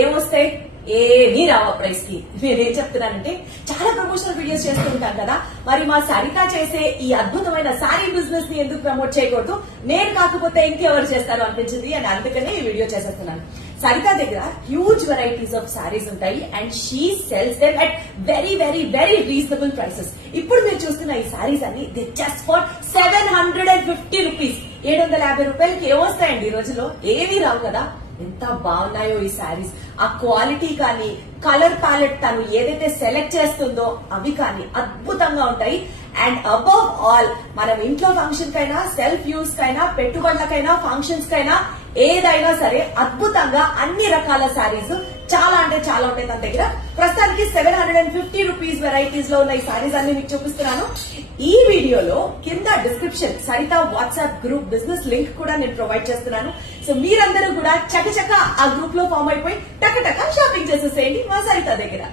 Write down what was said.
ఏమొస్తాయి? ఏమీ రావు ప్రైస్ కి. నేనేం చెప్తున్నానంటే చాలా ప్రమోషనల్ వీడియోస్ చేస్తూ ఉంటాం కదా, మరి మా సరిత చేసే ఈ అద్భుతమైన శారీ బిజినెస్ ని ఎందుకు ప్రమోట్ చేయకూడదు, నేను కాకపోతే ఇంకెవరు చేస్తారు అనిపించింది. అండ్ అందుకనే ఈ వీడియో చేసేస్తున్నాను. సరిత దగ్గర హ్యూజ్ వెరైటీస్ ఆఫ్ శారీస్ ఉంటాయి and she sells them at very very very reasonable prices. ఇప్పుడు మీరు చూస్తున్న ఈ శారీస్ అన్ని దే జస్ట్ ఫర్ 750 రూపీస్. 750 రూపాయలకి ఏమొస్తాయండి ఈ రోజులో? ఏమీ రావు కదా. ఎంత బాగున్నాయో ఈ శారీస్. ఆ క్వాలిటీ కానీ, కలర్ ప్యాలెట్ తను ఏదైతే సెలెక్ట్ చేస్తుందో అవి కానీ అద్భుతంగా ఉంటాయి. అండ్ అబౌవ్ ఆల్ మనం ఇంట్లో ఫంక్షన్ కైనా, సెల్ఫ్ యూజ్ కైనా, పెట్టుబడులకైనా, ఫంక్షన్స్ కైనా ఏదైనా సరే అద్భుతంగా అన్ని రకాల శారీస్ చాలా అంటే చాలా ఉంటాయి తన దగ్గర. ప్రస్తుతానికి 750 రూపీస్ వెరైటీస్ లో ఉన్న ఈ శారీస్ అన్ని మీకు చూపిస్తున్నాను. ఈ వీడియోలో కింద description Saritha WhatsApp group business link కూడా నేను ప్రొవైడ్ చేస్తున్నాను. సో మీరందరూ కూడా చకచక ఆ గ్రూప్ లో ఫామ్ అయిపోయి టక షాపింగ్ చేసేసేయండి మా సరిత దగ్గర.